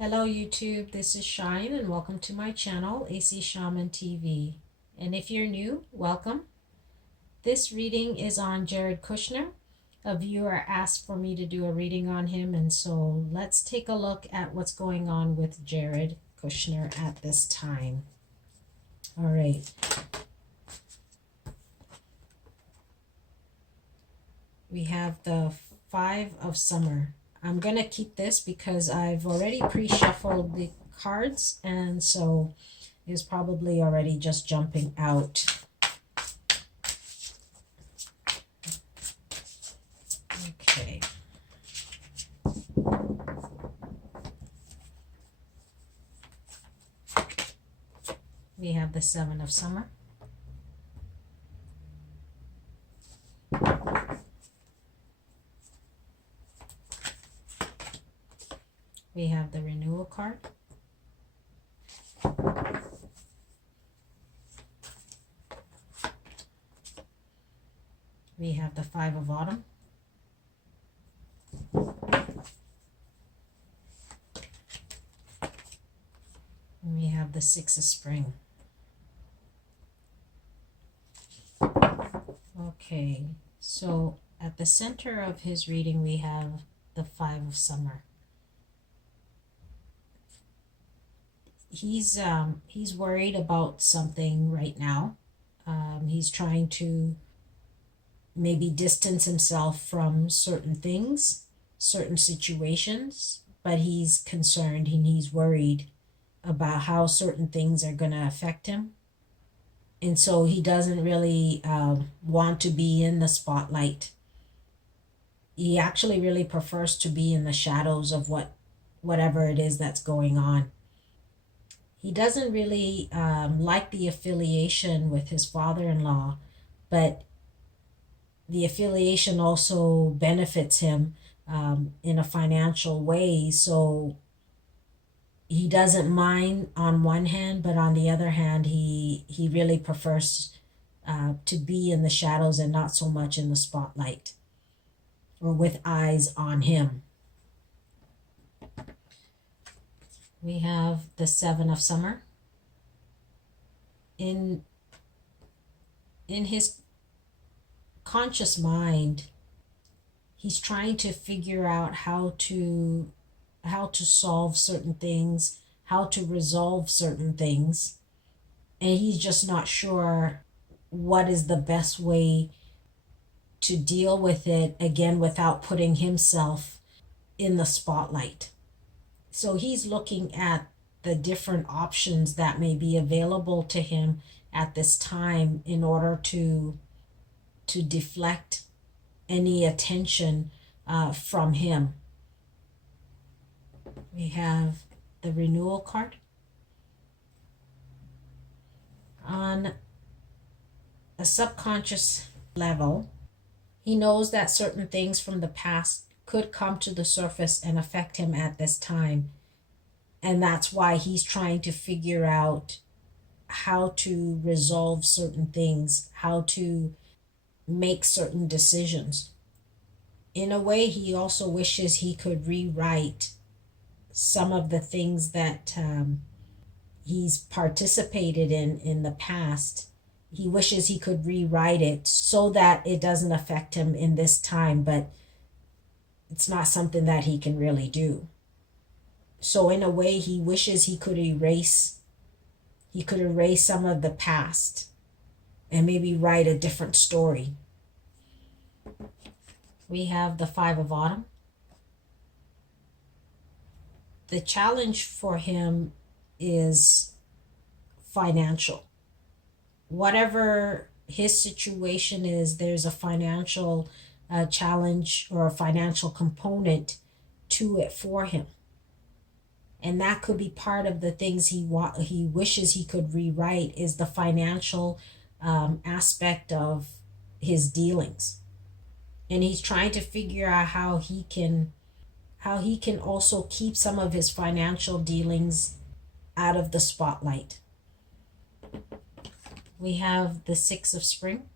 Hello YouTube, this is Shine and welcome to my channel, AC Shaman TV. And if you're new, welcome. This reading is on Jared Kushner. A viewer asked for me to do a reading on him, and so let's take a look at what's going on with Jared Kushner at this time. All right. We have the Five of Summer. I'm going to keep this because I've already pre-shuffled the cards, and so it's probably already just jumping out. Okay. We have the Seven of Summer. We have the Renewal card. We have the Five of Autumn. And we have the Six of Spring. Okay, so at the center of his reading we have the Five of Summer. He's worried about something right now. He's trying to maybe distance himself from certain things, certain situations, but he's concerned and he's worried about how certain things are going to affect him. And so he doesn't really want to be in the spotlight. He actually really prefers to be in the shadows of whatever it is that's going on. He doesn't really like the affiliation with his father-in-law, but the affiliation also benefits him in a financial way. So he doesn't mind on one hand, but on the other hand, he really prefers to be in the shadows and not so much in the spotlight or with eyes on him. We have the Seven of Summer. In his conscious mind, he's trying to figure out how to solve certain things, how to resolve certain things, and he's just not sure what is the best way to deal with it, again, without putting himself in the spotlight. So he's looking at the different options that may be available to him at this time in order to deflect any attention from him. We have the Renewal card. On a subconscious level, he knows that certain things from the past could come to the surface and affect him at this time. And that's why he's trying to figure out how to resolve certain things, how to make certain decisions. In a way, he also wishes he could rewrite some of the things that he's participated in the past. He wishes he could rewrite it so that it doesn't affect him in this time, but it's not something that he can really do. So in a way, he wishes he could erase some of the past and maybe write a different story. We have the Five of Autumn. The challenge for him is financial. Whatever his situation is, there's a financial challenge or a financial component to it for him. And that could be part of the things he wishes he could rewrite, is the financial aspect of his dealings. And he's trying to figure out how he can also keep some of his financial dealings out of the spotlight. We have the Six of Spring.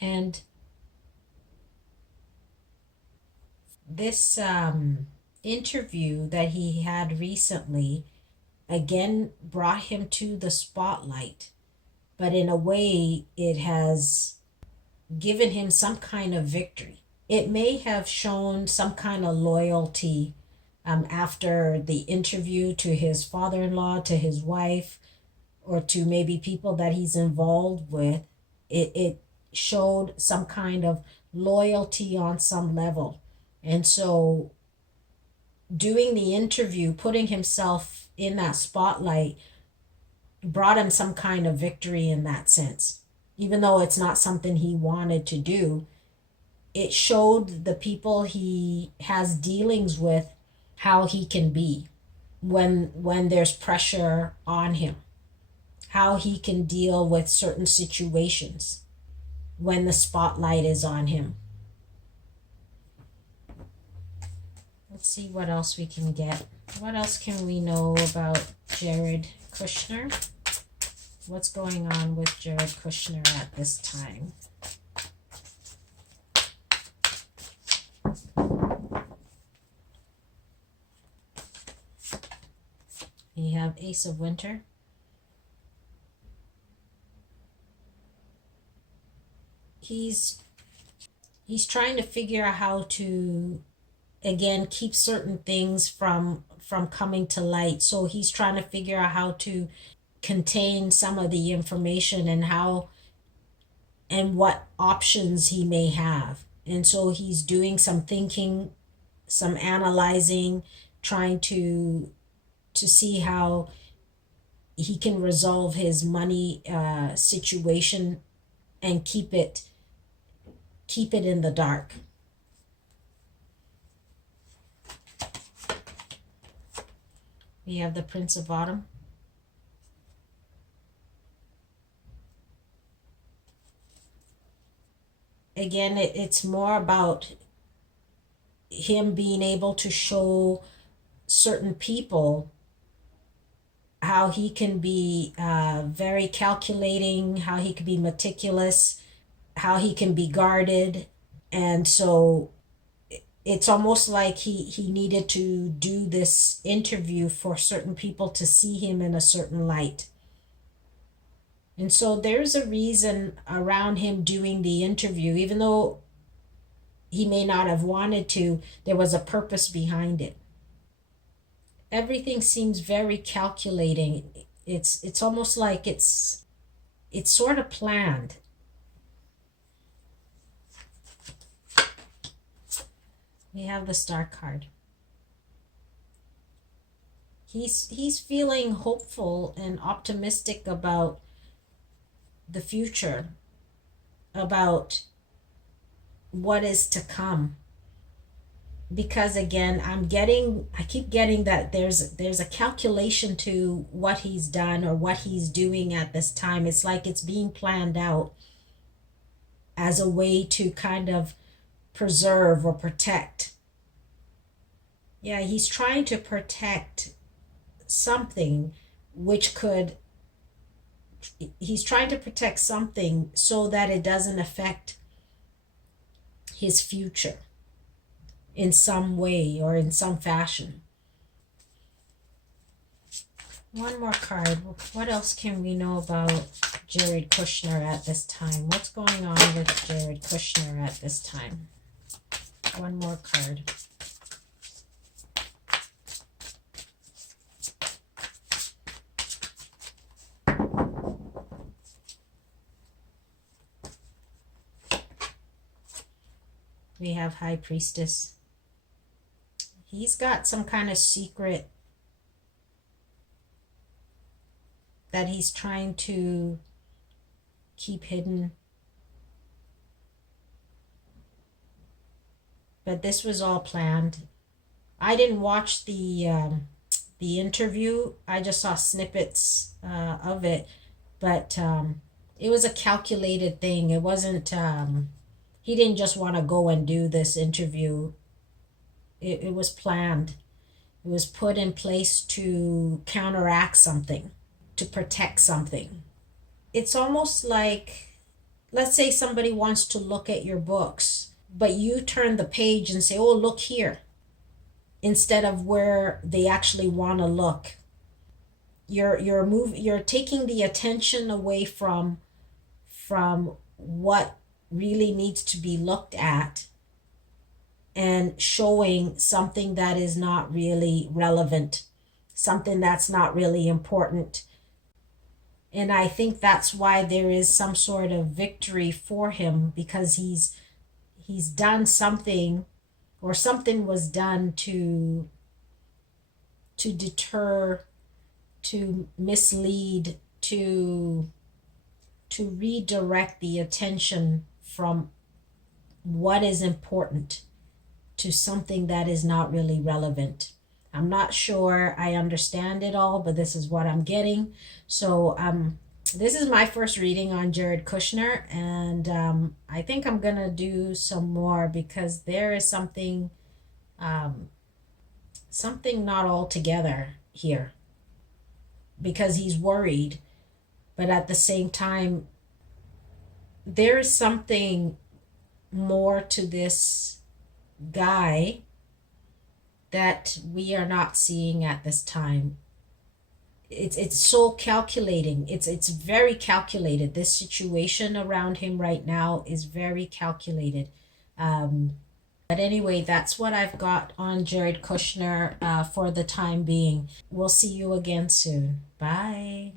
And this interview that he had recently again brought him to the spotlight, but in a way it has given him some kind of victory. It may have shown some kind of loyalty after the interview to his father in law, to his wife, or to maybe people that he's involved with. It showed some kind of loyalty on some level. And so, doing the interview, putting himself in that spotlight, brought him some kind of victory in that sense. Even though it's not something he wanted to do, it showed the people he has dealings with how he can be when there's pressure on him, how he can deal with certain situations when the spotlight is on him. Let's see what else we can get. What else can we know about Jared Kushner? What's going on with Jared Kushner at this time? You have Ace of Winter. He's trying to figure out how to, again, keep certain things from coming to light. So he's trying to figure out how to contain some of the information and how and what options he may have. And so he's doing some thinking, some analyzing, trying to see how he can resolve his money situation and keep it in the dark. We have the Prince of Autumn. Again, it's more about him being able to show certain people how he can be very calculating, how he can be meticulous, how he can be guarded. And so it's almost like he needed to do this interview for certain people to see him in a certain light. And so there's a reason around him doing the interview, even though he may not have wanted to, there was a purpose behind it. Everything seems very calculating. It's almost like it's sort of planned. We have the Star card. He's feeling hopeful and optimistic about the future, about what is to come. Because again, I keep getting that there's a calculation to what he's done or what he's doing at this time. It's like it's being planned out as a way to kind of preserve or protect. Yeah, he's trying to protect something he's trying to protect something so that it doesn't affect his future in some way or in some fashion. One more card. What else can we know about Jared Kushner at this time? What's going on with Jared Kushner at this time? One more card. We have High Priestess. He's got some kind of secret that he's trying to keep hidden. But this was all planned. I didn't watch the interview. I just saw snippets of it. But it was a calculated thing. It wasn't... he didn't just want to go and do this interview. It was planned. It was put in place to counteract something, to protect something. It's almost like, let's say somebody wants to look at your books, but you turn the page and say, oh, look here. instead of where they actually want to look. You're taking the attention away from what really needs to be looked at, and showing something that is not really relevant, something that's not really important. And I think that's why there is some sort of victory for him, because he's done something, or something was done to deter, to mislead, to redirect the attention from what is important to something that is not really relevant. I'm not sure I understand it all, but this is what I'm getting. So this is my first reading on Jared Kushner, and I think I'm gonna do some more, because there is um, something not all together here, because he's worried, but at the same time, there is something more to this guy that we are not seeing at this time. It's so calculating. It's very calculated. This situation around him right now is very calculated. But anyway, that's what I've got on Jared Kushner for the time being. We'll see you again soon. Bye.